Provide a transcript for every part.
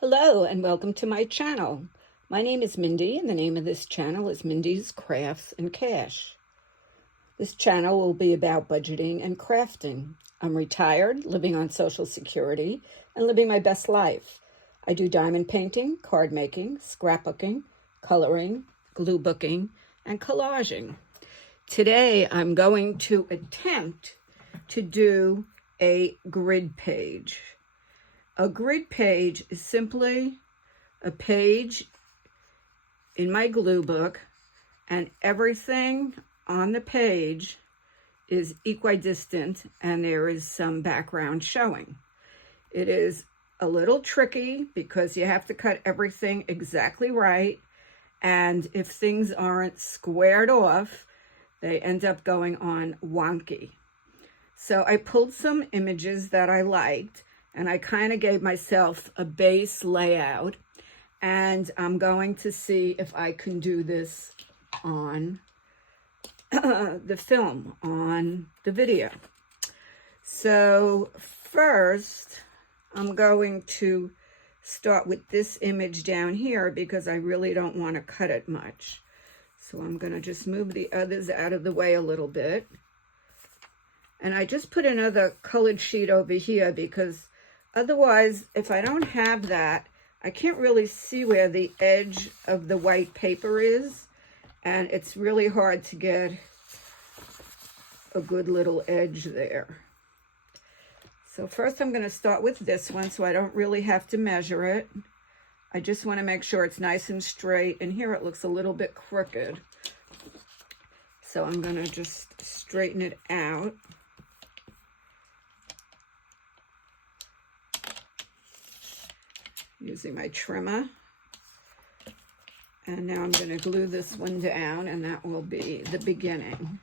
Hello and welcome to my channel. My name is Mindy and the name of this channel is Mindy's Crafts and Cash. This channel will be about budgeting and crafting. I'm retired, living on Social Security, and living my best life. I do diamond painting, card making, scrapbooking, coloring, glue booking, and collaging. Today I'm going to attempt to do a grid page. A grid page is simply a page in my glue book, and everything on the page is equidistant and there is some background showing. It is a little tricky because you have to cut everything exactly right, and if things aren't squared off, they end up going on wonky. So I pulled some images that I liked, and I kind of gave myself a base layout, and I'm going to see if I can do this on the film, on the video. So first, I'm going to start with this image down here because I really don't want to cut it much. So I'm going to just move the others out of the way a little bit. And I just put another colored sheet over here because otherwise, if I don't have that, I can't really see where the edge of the white paper is, and it's really hard to get a good little edge there. So first I'm going to start with this one so I don't really have to measure it. I just want to make sure it's nice and straight, and here it looks a little bit crooked. So I'm going to just straighten it out. Using my trimmer. And now I'm going to glue this one down, and that will be the beginning.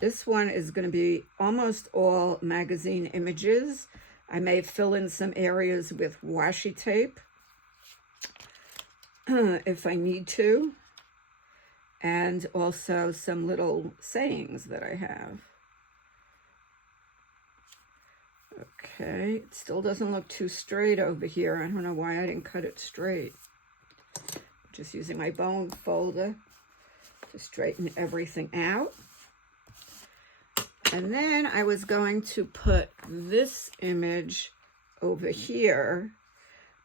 This one is going to be almost all magazine images. I may fill in some areas with washi tape if I need to, and also some little sayings that I have. Okay, it still doesn't look too straight over here. I don't know why I didn't cut it straight. Just using my bone folder to straighten everything out. And then I was going to put this image over here,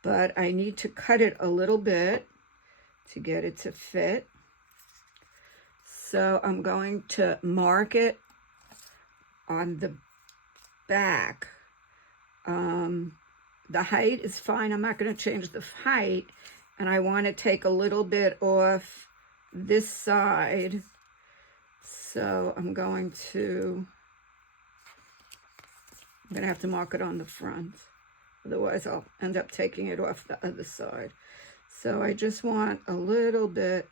but I need to cut it a little bit to get it to fit. So I'm going to mark it on the back. The height is fine. I'm not going to change the height, and I want to take a little bit off this side. So I'm going to have to mark it on the front. Otherwise, I'll end up taking it off the other side. So I just want a little bit.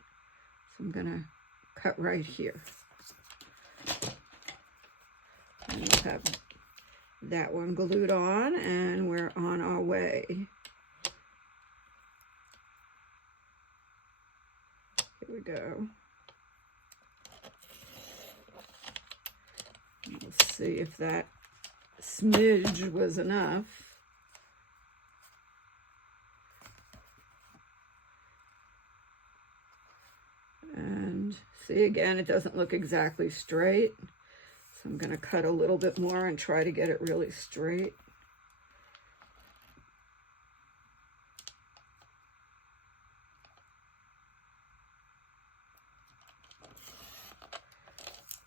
So I'm going to cut right here. And we'll have that one glued on, and we're on our way. Here we go. We'll see if that smidge was enough. And see, again, it doesn't look exactly straight. So I'm going to cut a little bit more and try to get it really straight.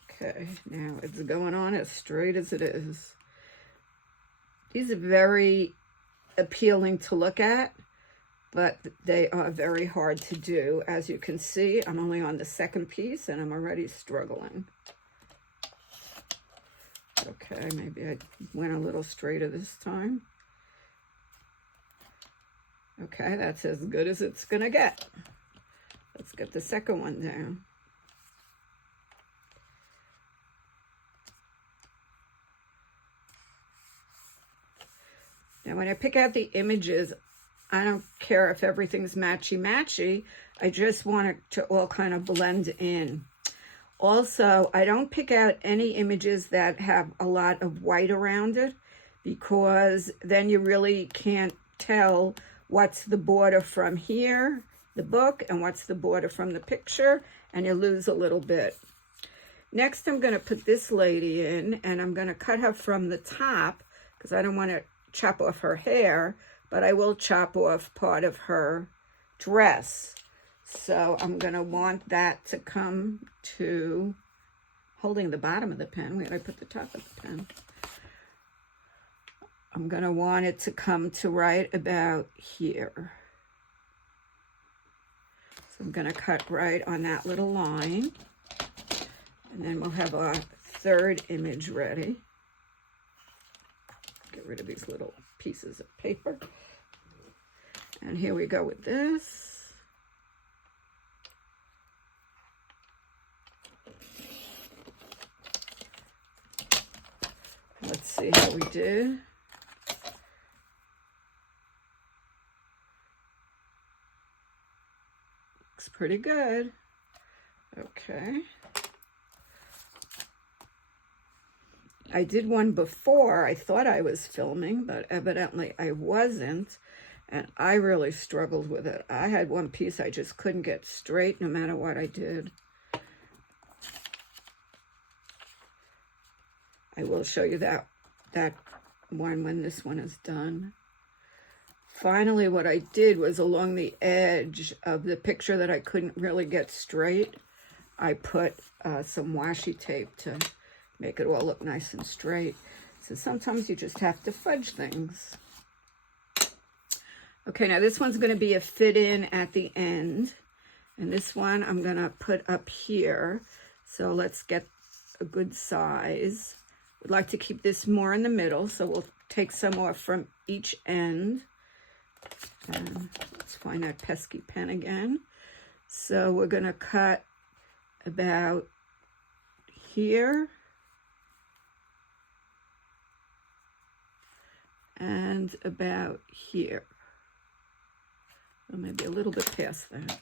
Okay, now it's going on as straight as it is. These are very appealing to look at, but they are very hard to do. As you can see, I'm only on the second piece and I'm already struggling. Okay, maybe I went a little straighter this time. Okay, that's as good as it's gonna get. Let's get the second one down. Now, when I pick out the images, I don't care if everything's matchy-matchy. I just want it to all kind of blend in. Also, I don't pick out any images that have a lot of white around it, because then you really can't tell what's the border from here, the book, and what's the border from the picture, and you lose a little bit. Next, I'm going to put this lady in, and I'm going to cut her from the top, because I don't want to chop off her hair, but I will chop off part of her dress. So I'm going to want that to come to holding the bottom of the pen. Where did I put the top of the pen? I'm going to want it to come to right about here. So I'm going to cut right on that little line. And then we'll have our third image ready. Get rid of these little pieces of paper. And here we go with this. Let's see how we did. Looks pretty good. Okay. I did one before. I thought I was filming, but evidently I wasn't. And I really struggled with it. I had one piece I just couldn't get straight no matter what I did. I will show you that one when this one is done. Finally, what I did was along the edge of the picture that I couldn't really get straight, I put some washi tape to make it all look nice and straight. So sometimes you just have to fudge things. Okay, now this one's going to be a fit-in at the end. And this one I'm going to put up here. So let's get a good size. We'd like to keep this more in the middle, so we'll take some off from each end. And let's find that pesky pen again. So we're going to cut about here. And about here. Or maybe a little bit past that.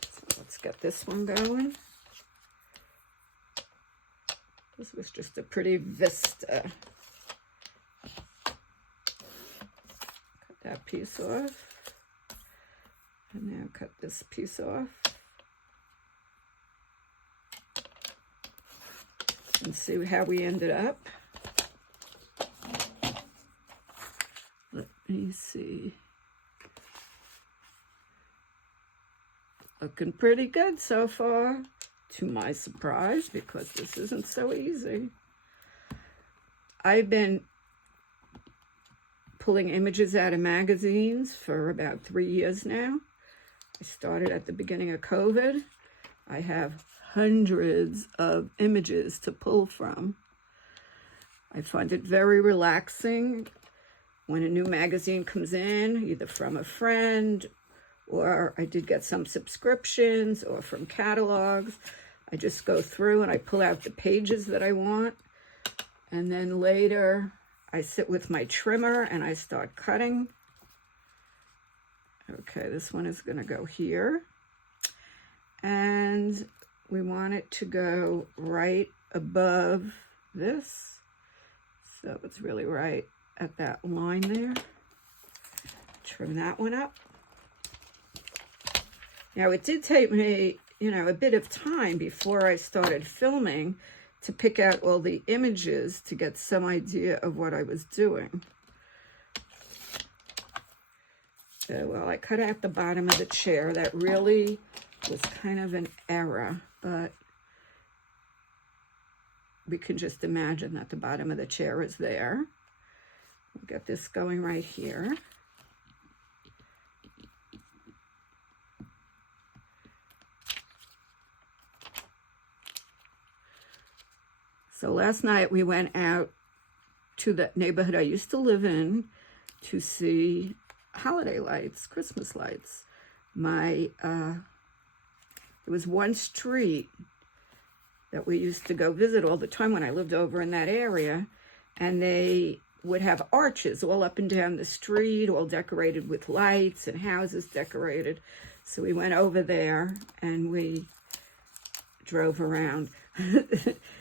So let's get this one going. This was just a pretty vista. Cut that piece off. And now cut this piece off. And see how we ended up. Let me see. Looking pretty good so far, to my surprise, because this isn't so easy. I've been pulling images out of magazines for about 3 years now. I started at the beginning of COVID. I have hundreds of images to pull from. I find it very relaxing when a new magazine comes in, either from a friend, or I did get some subscriptions, or from catalogs. I just go through and I pull out the pages that I want. And then later I sit with my trimmer and I start cutting. Okay, this one is going to go here. And we want it to go right above this. So it's really right at that line there. Trim that one up. Now, it did take me, a bit of time before I started filming to pick out all the images to get some idea of what I was doing. So, well, I cut out the bottom of the chair. That really was kind of an error, but we can just imagine that the bottom of the chair is there. We'll get this going right here. So last night we went out to the neighborhood I used to live in to see holiday lights, Christmas lights. There was one street that we used to go visit all the time when I lived over in that area, and they would have arches all up and down the street, all decorated with lights and houses decorated. So we went over there and we drove around.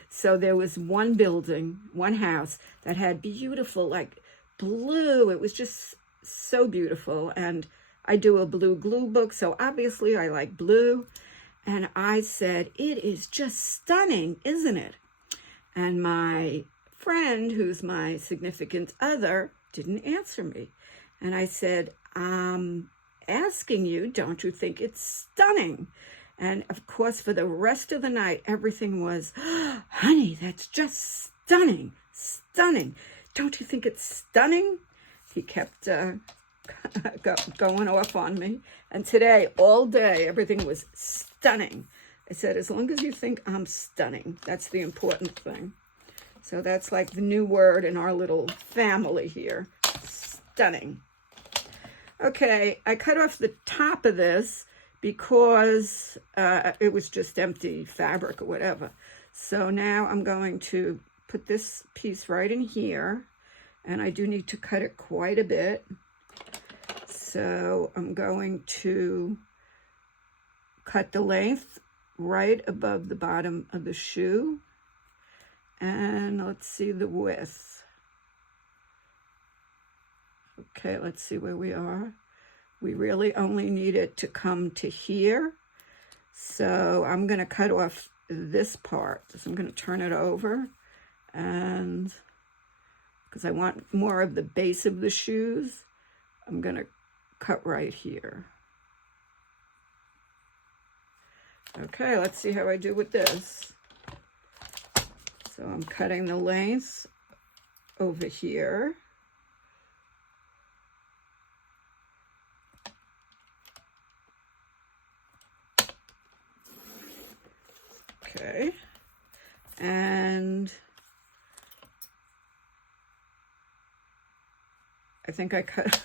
So there was one building, one house that had beautiful, like blue. It was just so beautiful. And I do a blue glue book, so obviously I like blue. And I said, it is just stunning, isn't it? And my friend, who's my significant other, didn't answer me. And I said, I'm asking you, don't you think it's stunning? And of course, for the rest of the night, everything was, oh, honey, that's just stunning, stunning. Don't you think it's stunning? He kept going off on me. And today, all day, everything was stunning. I said, as long as you think I'm stunning, that's the important thing. So that's like the new word in our little family here, stunning. Okay, I cut off the top of this because it was just empty fabric or whatever. So now I'm going to put this piece right in here, and I do need to cut it quite a bit. So I'm going to cut the length right above the bottom of the shoe, and let's see the width. Okay, let's see where we are. We really only need it to come to here. So I'm going to cut off this part. So I'm going to turn it over, and because I want more of the base of the shoes, I'm going to cut right here. Okay, let's see how I do with this. So I'm cutting the length over here. Okay, and I think I cut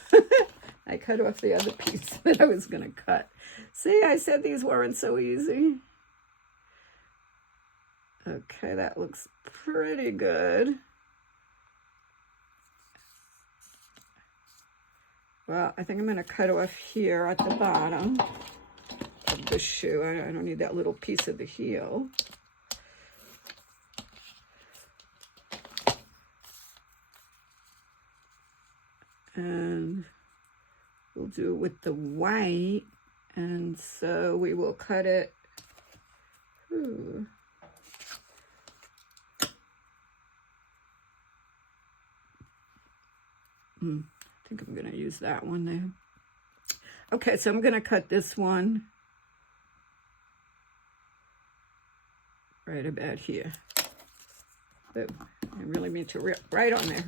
I cut off the other piece that I was going to cut. See, I said these weren't so easy. Okay, that looks pretty good. Well, I think I'm going to cut off here at the bottom of the shoe. I don't need that little piece of the heel. And we'll do it with the white, and so we will cut it. Ooh. I think I'm going to use that one there. Okay, so I'm going to cut this one right about here. Ooh, I really mean to rip right on there.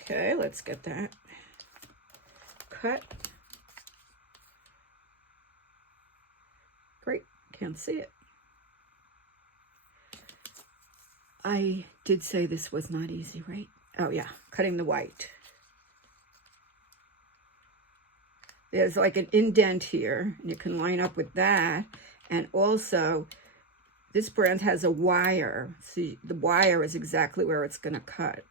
Okay, let's get that cut. Great, can't see it. I did say this was not easy, right? Oh yeah, cutting the white. There's like an indent here, and you can line up with that. And also, this brand has a wire. See, the wire is exactly where it's going to cut.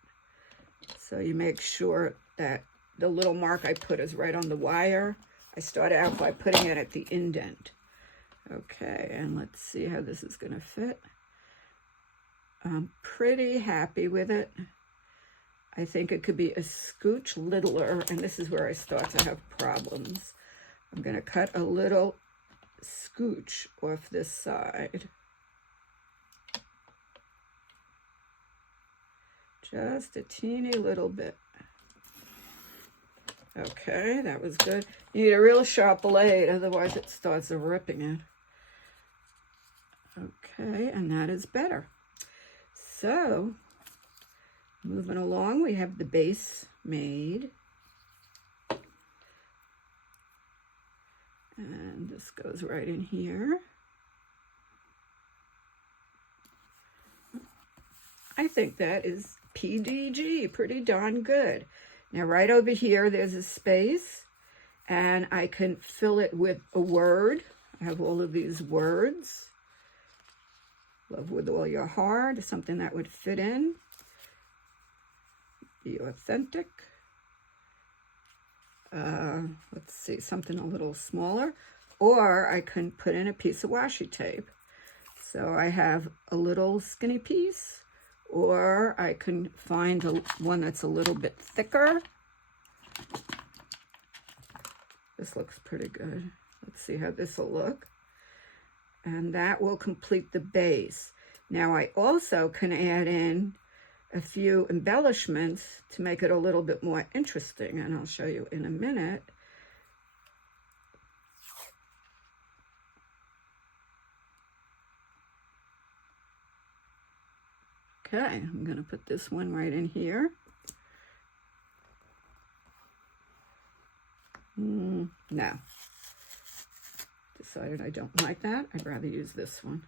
So you make sure that the little mark I put is right on the wire. I started out by putting it at the indent. Okay, and let's see how this is going to fit. I'm pretty happy with it. I think it could be a scooch littler, and this is where I start to have problems. I'm going to cut a little scooch off this side. Just a teeny little bit. Okay, that was good. You need a real sharp blade, otherwise it starts ripping it. Okay, and that is better. So, moving along, we have the base made. And this goes right in here. I think that is PDG, pretty darn good. Now, right over here, there's a space, and I can fill it with a word. I have all of these words. Love with all your heart, something that would fit in. Be authentic. Let's see, something a little smaller. or I can put in a piece of washi tape. So I have a little skinny piece, or I can find one that's a little bit thicker. This looks pretty good. Let's see how this will look. And that will complete the base. Now I also can add in a few embellishments to make it a little bit more interesting, and I'll show you in a minute. Okay, I'm going to put this one right in here. No. Decided I don't like that. I'd rather use this one.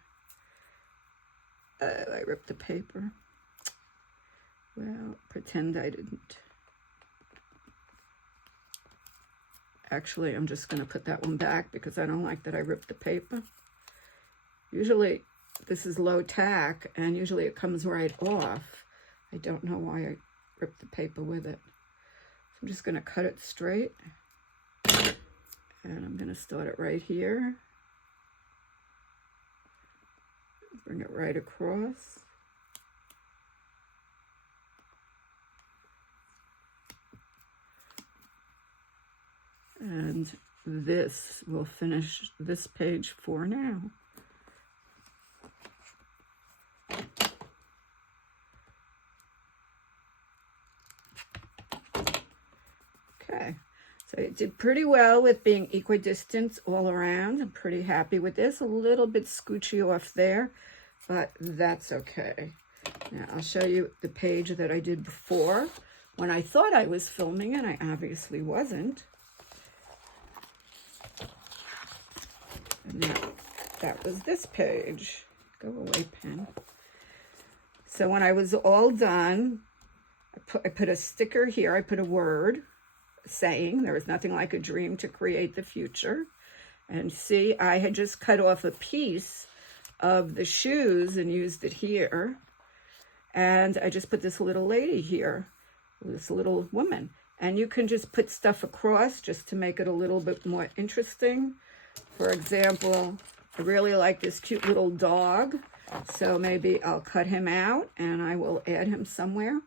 I ripped the paper. Well, pretend I didn't. Actually, I'm just going to put that one back because I don't like that I ripped the paper. Usually, this is low tack, and usually it comes right off. I don't know why I ripped the paper with it. So I'm just going to cut it straight. And I'm going to start it right here. Bring it right across. And this will finish this page for now. Okay. So it did pretty well with being equidistant all around. I'm pretty happy with this. A little bit scoochy off there, but that's okay. Now I'll show you the page that I did before when I thought I was filming, and I obviously wasn't. And that was this page. Go away, pen. So when I was all done, I put a sticker here. I put a word saying there was nothing like a dream to create the future. And see, I had just cut off a piece of the shoes and used it here. And I just put this little lady here, this little woman. And you can just put stuff across just to make it a little bit more interesting. For example, I really like this cute little dog. So maybe I'll cut him out and I will add him somewhere.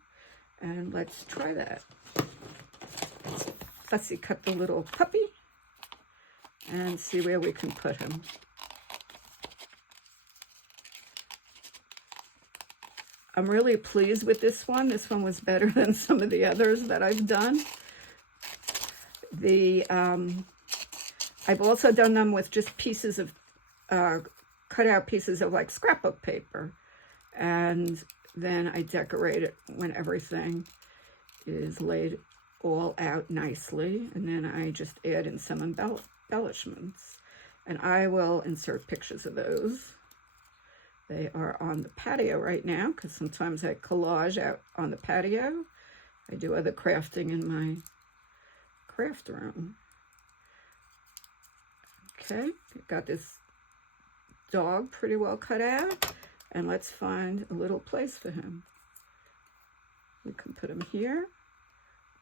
And let's try that. Let's see, cut the little puppy and see where we can put him. I'm really pleased with this one. This one was better than some of the others that I've done. I've also done them with just pieces of, cut out pieces of like scrapbook paper. And then I decorate it when everything is laid all out nicely, and then I just add in some embellishments, and I will insert pictures of those. They are on the patio right now because sometimes I collage out on the patio. I do other crafting in my craft room. Okay, got this dog pretty well cut out, and let's find a little place for him. We can put him here,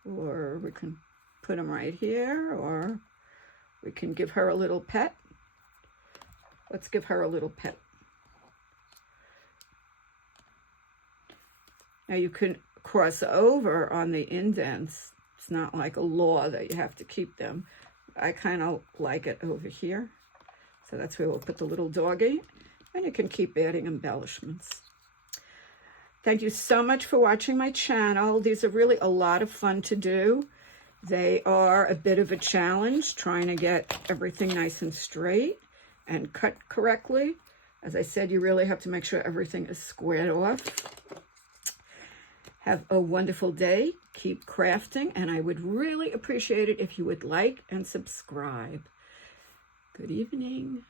or we can put him right here, or we can give her a little pet. Let's give her a little pet. Now you can cross over on the indents. It's not like a law that you have to keep them. I kind of like it over here. So that's where we'll put the little doggy, and you can keep adding embellishments. Thank you so much for watching my channel. These are really a lot of fun to do. They are a bit of a challenge, trying to get everything nice and straight and cut correctly. As I said, you really have to make sure everything is squared off. Have a wonderful day. Keep crafting, and I would really appreciate it if you would like and subscribe. Good evening.